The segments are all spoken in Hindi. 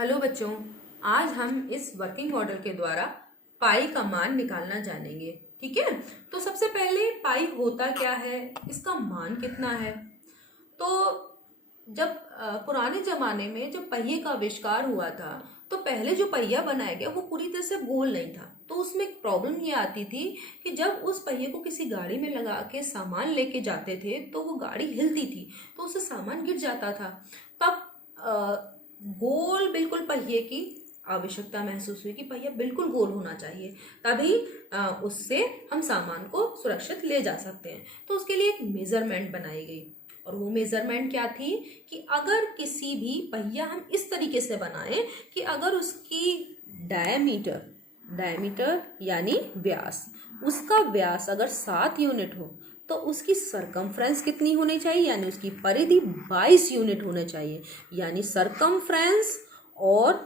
हेलो बच्चों, आज हम इस वर्किंग मॉडल के द्वारा पाई का मान निकालना जानेंगे। ठीक है, तो सबसे पहले पाई होता क्या है, इसका मान कितना है। तो जब पुराने जमाने में जब पहिए का आविष्कार हुआ था तो पहले जो पहिया बनाया गया वो पूरी तरह से गोल नहीं था। तो उसमें एक प्रॉब्लम ये आती थी कि जब उस पहिए को किसी गाड़ी में लगा के सामान लेके जाते थे तो वो गाड़ी हिलती थी, तो उससे सामान गिर जाता था। तब गोल बिल्कुल पहिए की आवश्यकता महसूस हुई कि पहिया बिल्कुल गोल होना चाहिए, तभी उससे हम सामान को सुरक्षित ले जा सकते हैं। तो उसके लिए एक मेजरमेंट बनाई गई, और वो मेजरमेंट क्या थी कि अगर किसी भी पहिया हम इस तरीके से बनाएं कि अगर उसकी डायमीटर डायमीटर यानी व्यास, उसका व्यास अगर 7 यूनिट हो तो उसकी सरकमफ्रेंस कितनी होनी चाहिए, यानी उसकी परिधि 22 यूनिट होनी चाहिए। यानी सरकमफ्रेंस और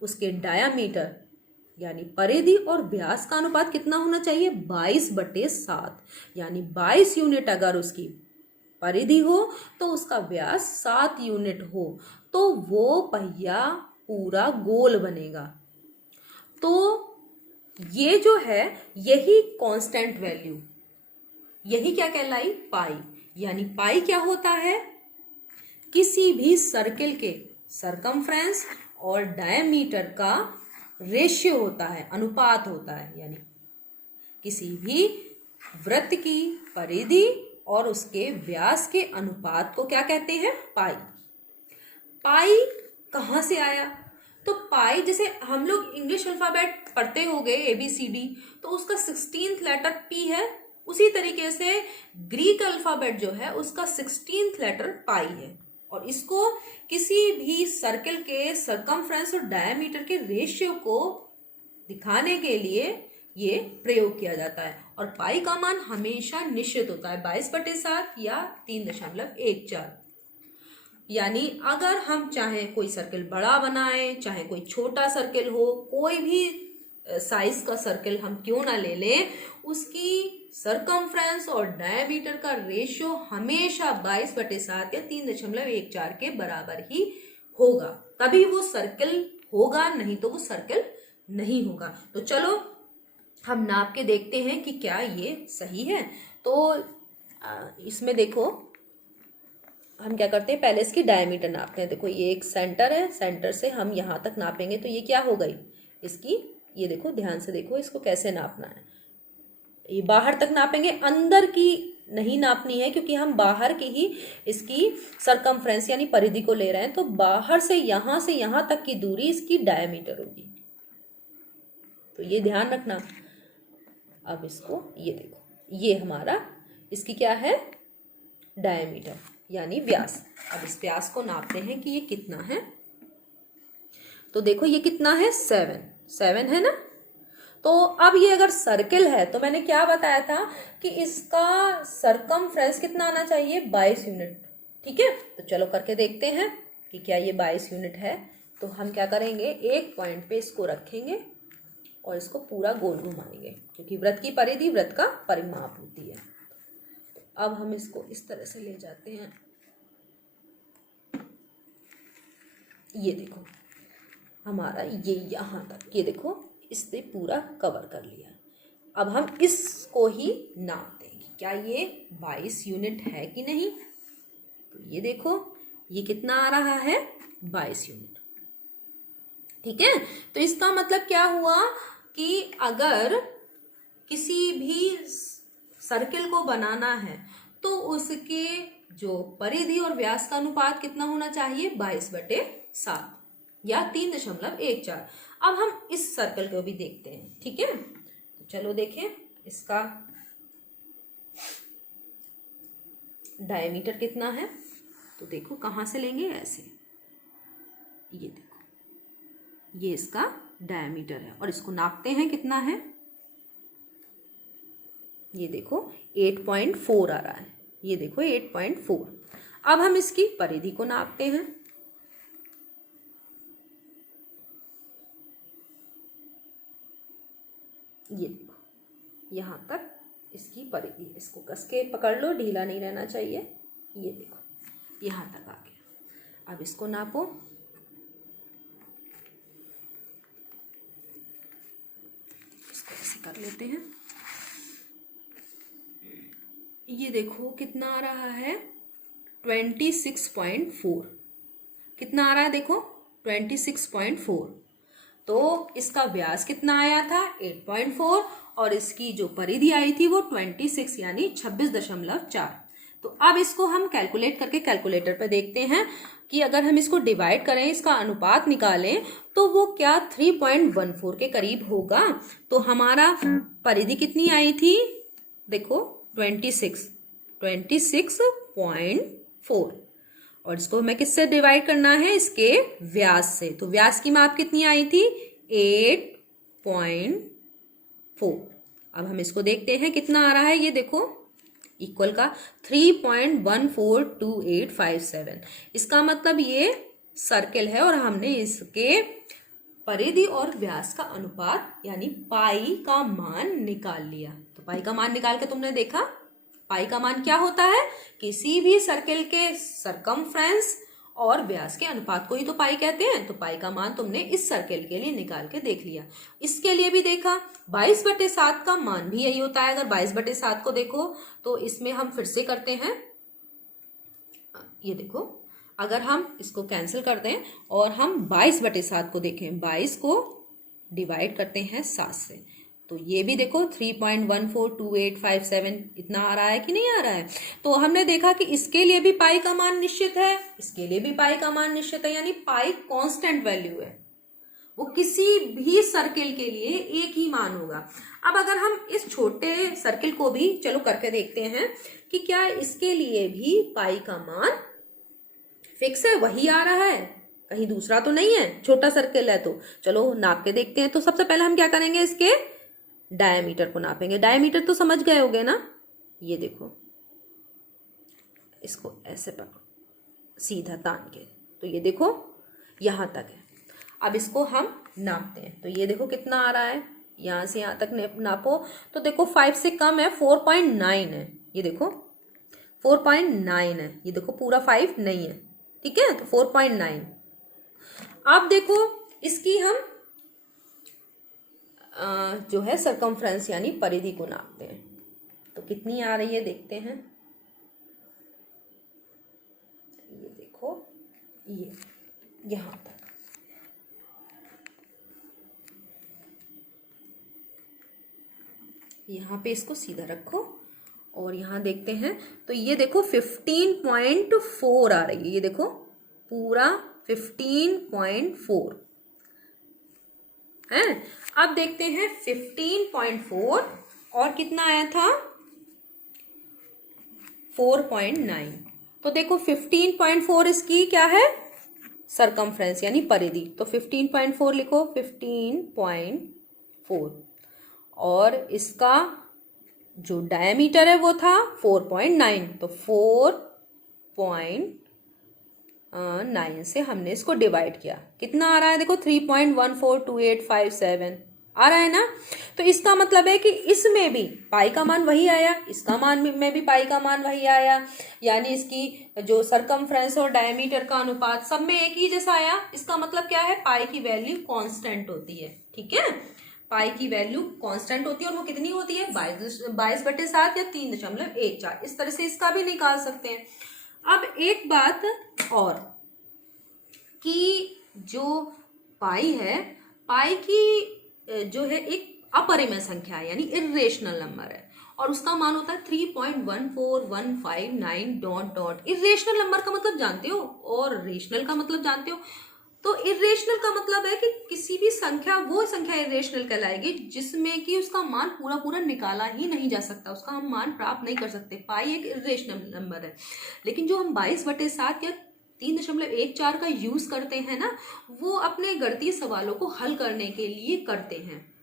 उसके डायामीटर यानी परिधि और व्यास का अनुपात कितना होना चाहिए, 22/7। यानी 22 यूनिट अगर उसकी परिधि हो तो उसका व्यास 7 यूनिट हो तो वो पहिया पूरा गोल बनेगा। तो ये जो है यही कांस्टेंट वैल्यू, यही क्या कहलाई, पाई। यानी पाई क्या होता है, किसी भी सर्किल के सरकमफ्रेंस और डायमीटर का रेशियो होता है, अनुपात होता है। यानी किसी भी वृत्त की परिधि और उसके व्यास के अनुपात को क्या कहते हैं, पाई। पाई कहाँ से आया, तो पाई जैसे हम लोग इंग्लिश अल्फाबेट पढ़ते हो गए ABCD, तो उसका 16th लेटर P है। उसी तरीके से ग्रीक अल्फाबेट जो है उसका 16th लेटर पाई है, और इसको किसी भी सर्कल के सरकमफ्रेंस और डायमीटर के रेशियो को दिखाने के लिए ये प्रयोग किया जाता है। और पाई का मान हमेशा निश्चित होता है, 22/7 या 3.14। यानी अगर हम चाहे कोई सर्कल बड़ा बनाए, चाहे कोई छोटा सर्कल हो, कोई भी साइज का सर्कल हम क्यों ना ले लें, उसकी सरकमफ्रेंस और डायमीटर का रेशियो हमेशा 22/7 या 3.14 के बराबर ही होगा, तभी वो सर्कल होगा, नहीं तो वो सर्कल नहीं होगा। तो चलो हम नाप के देखते हैं कि क्या ये सही है। तो इसमें देखो हम क्या करते हैं, पहले इसकी डायमीटर नापते हैं। देखो ये एक सेंटर है, सेंटर से हम यहाँ तक नापेंगे तो ये क्या हो गई इसकी, ये देखो ध्यान से देखो इसको कैसे नापना है। ये बाहर तक नापेंगे, अंदर की नहीं नापनी है क्योंकि हम बाहर की ही इसकी सरकमफ्रेंस यानी परिधि को ले रहे हैं। तो बाहर से यहाँ तक की दूरी इसकी डायमीटर होगी, तो ये ध्यान रखना। अब इसको ये देखो, ये हमारा इसकी क्या है, डायमीटर यानी व्यास। अब इस व्यास को नापते हैं कि ये कितना है। तो देखो ये कितना है, 7 है ना। तो अब ये अगर सर्किल है तो मैंने क्या बताया था कि इसका सरकमफ्रेंस कितना आना चाहिए, 22 यूनिट। ठीक है, तो चलो करके देखते हैं कि क्या ये 22 यूनिट है। तो हम क्या करेंगे, एक पॉइंट पे इसको रखेंगे और इसको पूरा गोल घुमाएंगे, क्योंकि वृत्त की परिधि वृत्त का परिमाप होती है। तो अब हम इसको इस तरह से ले जाते हैं, ये देखो हमारा ये यहाँ तक, ये देखो इससे पूरा कवर कर लिया। अब हम इसको ही नाप देंगे, क्या ये 22 यूनिट है कि नहीं। तो ये देखो ये कितना आ रहा है, 22 यूनिट। ठीक है, तो इसका मतलब क्या हुआ कि अगर किसी भी सर्किल को बनाना है तो उसके जो परिधि और व्यास का अनुपात कितना होना चाहिए, 22/7 या 3.14। अब हम इस सर्कल को भी देखते हैं। ठीक है, तो चलो देखें इसका डायमीटर कितना है। तो देखो कहाँ से लेंगे, ऐसे, ये देखो ये इसका डायमीटर है, और इसको नापते हैं कितना है, ये देखो 8.4 आ रहा है, ये देखो 8.4। अब हम इसकी परिधि को नापते हैं। ये देखो यहाँ तक इसकी परिधि, इसको कस के पकड़ लो, ढीला नहीं रहना चाहिए। ये देखो यहाँ तक आ गया। अब इसको नापो, कर लेते हैं। ये देखो कितना आ रहा है 26.4। कितना आ रहा है देखो 26.4। तो इसका व्यास कितना आया था 8.4 और इसकी जो परिधि आई थी वो 26 यानी 26.4। तो अब इसको हम कैलकुलेट करके कैलकुलेटर पे देखते हैं कि अगर हम इसको डिवाइड करें, इसका अनुपात निकालें तो वो क्या 3.14 के करीब होगा। तो हमारा परिधि कितनी आई थी देखो 26.4 और इसको हमें किससे डिवाइड करना है, इसके व्यास से। तो व्यास की माप कितनी आई थी 8.4। अब हम इसको देखते हैं कितना आ रहा है। ये देखो इक्वल का 3.142857। इसका मतलब ये सर्किल है और हमने इसके परिधि और व्यास का अनुपात यानी पाई का मान निकाल लिया। तो पाई का मान निकाल के तुमने देखा पाई का मान क्या होता है, किसी भी सर्किल के सरकमफ्रेंस और व्यास के अनुपात को ही तो पाई कहते हैं। तो पाई का मान तुमने इस सर्किल के लिए निकाल के देख लिया। इसके लिए भी देखा 22/7 का मान भी यही होता है। अगर 22/7 को देखो तो इसमें हम फिर से करते हैं। ये देखो अगर हम इसको कैंसिल कर दें और हम 22/7 को देखें, 22 को डिवाइड करते हैं 7 से, तो ये भी देखो 3.142857 इतना आ रहा है कि नहीं आ रहा है। तो हमने देखा कि इसके लिए भी पाई का मान निश्चित है, इसके लिए भी पाई का मान निश्चित है, यानी पाई कांस्टेंट वैल्यू है। वो किसी भी सर्किल के लिए एक ही मान होगा। अब अगर हम इस छोटे सर्किल को भी चलो करके देखते हैं कि क्या इसके लिए भी पाई का मान फिक्स है, वही आ रहा है, कहीं दूसरा तो नहीं है। छोटा सर्किल है तो चलो नाप के देखते हैं। तो सबसे पहले हम क्या करेंगे, इसके डायमीटर को नापेंगे। डायमीटर तो समझ गए होगे ना, ये देखो इसको ऐसे पकड़ो सीधा तान के, तो ये देखो यहां तक है। अब इसको हम नापते हैं। तो ये देखो कितना आ रहा है, यहां से यहां तक नापो तो देखो 5 से कम है, 4.9 है। ये देखो 4.9 है। ये देखो पूरा 5 नहीं है, ठीक है, तो 4.9। अब देखो इसकी हम जो है सरकमफ्रेंस यानी परिधि को नापते हैं। तो कितनी आ रही है देखते हैं। ये देखो ये यहां तक, यहां पे इसको सीधा रखो और यहां देखते हैं। तो ये देखो 15.4 आ रही है। ये देखो पूरा 15.4 है। अब देखते हैं 15.4 और कितना आया था 4.9। तो देखो 15.4 इसकी क्या है, सरकमफ्रेंस यानी परिधि। तो 15.4 लिखो, 15.4 और इसका जो डायमीटर है वो था 4.9। तो 4.9 से हमने इसको डिवाइड किया, कितना आ रहा है देखो 3.142857 आ रहा है ना। तो इसका मतलब है कि इसमें भी पाई का मान वही आया, इसका मान में भी पाई का मान वही आया, यानी इसकी जो सरकमफ्रेंस और डायमीटर का अनुपात सब में एक ही जैसा आया। इसका मतलब क्या है, पाई की वैल्यू कांस्टेंट होती है, ठीक है, पाई की वैल्यू कांस्टेंट होती है। और वो कितनी होती है 22/7 या 3.14। इस तरह से इसका भी निकाल सकते हैं। अब एक बात और कि जो पाई है, पाई की जो है एक अपरिमेय संख्या है यानी इर्रेशनल नंबर है और उसका मान होता है 3.14159 ... इर्रेशनल नंबर का मतलब जानते हो और रेशनल का मतलब जानते हो। तो इर्रेशनल का मतलब है कि किसी भी संख्या, वो संख्या इर्रेशनल कहलाएगी जिसमें कि उसका मान पूरा पूरा निकाला ही नहीं जा सकता, उसका हम मान प्राप्त नहीं कर सकते। पाई एक इर्रेशनल नंबर है। लेकिन जो हम 22/7 या 3.14 का यूज करते हैं ना, वो अपने गणितीय सवालों को हल करने के लिए करते हैं।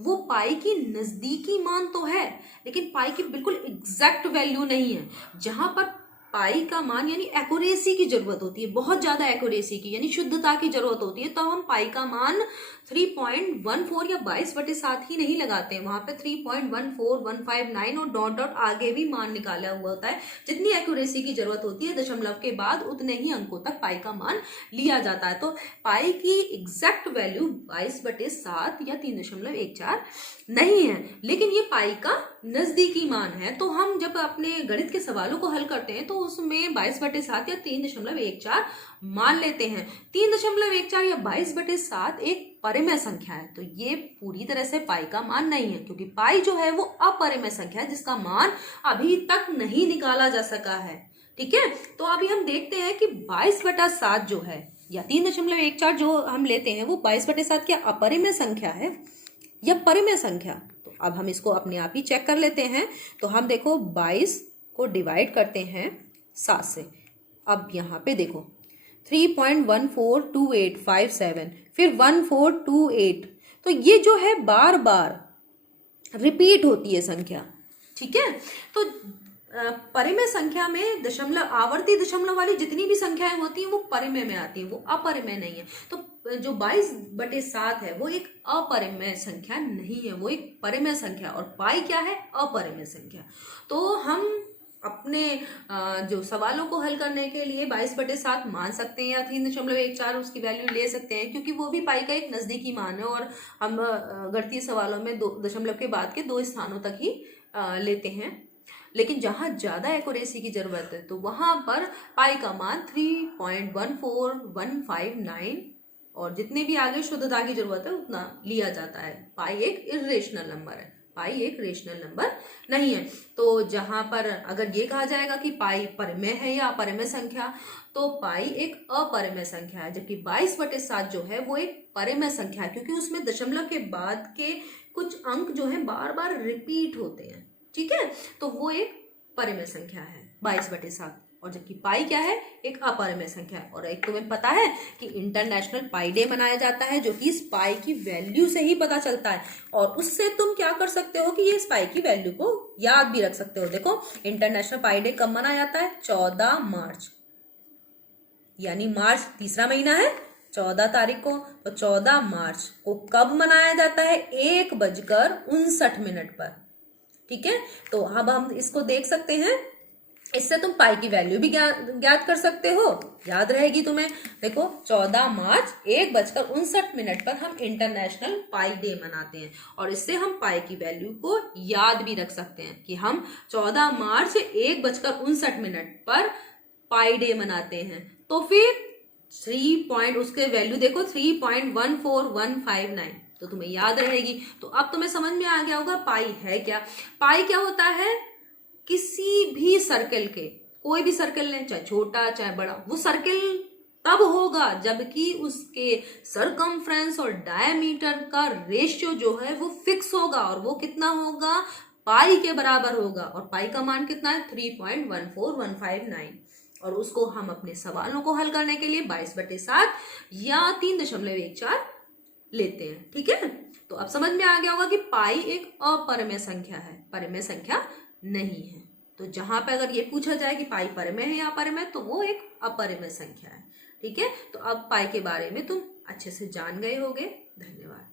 वो पाई की नजदीकी मान तो है लेकिन पाई की बिल्कुल एग्जैक्ट वैल्यू नहीं है। जहां पर पाई का मान यानी एक्यूरेसी की जरूरत होती है, बहुत ज्यादा एक्यूरेसी की यानी शुद्धता की जरूरत होती है, तो हम पाई का मान 3.14 या 22/7 ही नहीं लगाते हैं, वहां पे 3.14159 और डॉट डॉट आगे भी मान निकाला हुआ होता है। जितनी एक्यूरेसी की जरूरत होती है दशमलव के बाद उतने ही अंकों तक पाई का मान लिया जाता है। तो पाई की एग्जैक्ट वैल्यू 22/7 या 3.14 नहीं है, लेकिन ये पाई का नजदीकी मान है। तो हम जब अपने गणित के सवालों को हल करते हैं तो उसमें 22/7 या 3.14 मान लेते हैं। 3.14 या 22/7 एक परिमेय संख्या है, तो ये पूरी तरह से पाई का मान नहीं है, क्योंकि पाई जो है वो अपरिमेय संख्या है जिसका मान अभी तक नहीं निकाला जा सका है। ठीक है, तो अभी हम देखते हैं कि 22/7 जो है या 3.14 जो हम लेते हैं वो 22/7 क्या अपरिमेय संख्या है या परिमेय संख्या। तो अब हम इसको अपने आप ही चेक कर लेते हैं। तो हम देखो 22 को डिवाइड करते हैं 7 से। अब यहाँ पे देखो 3.142857 फिर 1428, तो ये जो है बार बार रिपीट होती है संख्या। ठीक है, तो परिमेय संख्या में दशमलव आवर्ती दशमलव वाली जितनी भी संख्याएं होती हैं वो परिमेय में आती हैं, वो अपरिमेय नहीं है। तो जो 22/7 है वो एक अपरिमेय संख्या नहीं है, वो एक परिमेय संख्या, और पाई क्या है, अपरिमेय संख्या। तो हम अपने जो सवालों को हल करने के लिए 22/7 मान सकते हैं या 3.14 उसकी वैल्यू ले सकते हैं, क्योंकि वो भी पाई का एक नजदीकी मान है, और हम गणितीय सवालों में 2 दशमलव के बाद के 2 स्थानों तक ही लेते हैं। लेकिन जहां ज्यादा एक्यूरेसी की जरूरत है तो वहां पर पाई का मान 3.14159 और जितने भी आगे शुद्धता की जरूरत है उतना लिया जाता है। पाई एक इर्रेशनल नंबर है, पाई एक रेशनल नंबर नहीं है। तो जहां पर अगर ये कहा जाएगा कि पाई परिमेय है या अपरिमेय संख्या, तो पाई एक अपरिमेय संख्या है, जबकि 22/7 जो है वो एक परिमेय संख्या है, क्योंकि उसमें दशमलव के बाद के कुछ अंक जो है बार बार रिपीट होते हैं। ठीक है, तो वो एक परिमेय संख्या है 22/7, और जबकि पाई क्या है, एक अपरिमेय संख्या है। और एक तुम्हें पता है कि इंटरनेशनल पाई डे मनाया जाता है, जो कि इस पाई की वैल्यू से ही पता चलता है, और उससे तुम क्या कर सकते हो कि ये इस पाई की वैल्यू को याद भी रख सकते हो। देखो इंटरनेशनल पाई डे कब मनाया जाता है, 14 मार्च, यानी मार्च तीसरा महीना है 14 तारीख को, तो 14 मार्च को कब मनाया जाता है, 1:59 पर। ठीक है, तो अब हम इसको देख सकते हैं, इससे तुम पाई की वैल्यू भी ज्ञात कर सकते हो, याद रहेगी तुम्हें। देखो 14 मार्च 1:59 पर हम इंटरनेशनल पाई डे मनाते हैं, और इससे हम पाई की वैल्यू को याद भी रख सकते हैं कि हम 14 मार्च 1:59 पर पाई डे मनाते हैं। तो फिर 3 उसके वैल्यू देखो 3.14159, तो तुम्हें याद रहेगी। तो अब तुम्हें समझ में आ गया होगा पाई है क्या। पाई क्या होता है, किसी भी सर्कल के, कोई भी सर्कल लें, चाहे छोटा चाहे बड़ा, वो सर्कल तब होगा जबकि उसके सरकमफ्रेंस और डायमीटर का रेशियो जो है वो फिक्स होगा, और वो कितना होगा, पाई के बराबर होगा। और पाई का मान कितना है, 3.14159, और उसको हम अपने सवालों को हल करने के लिए 22/7 या 3.14 लेते हैं। ठीक है, तो अब समझ में आ गया होगा कि पाई एक अपरिमेय संख्या है, परिमेय संख्या नहीं है। तो जहां पे अगर ये पूछा जाए कि पाई परिमेय है या अपरिमेय, तो वो एक अपरिमेय संख्या है। ठीक है, तो अब पाई के बारे में तुम अच्छे से जान गए होगे। धन्यवाद।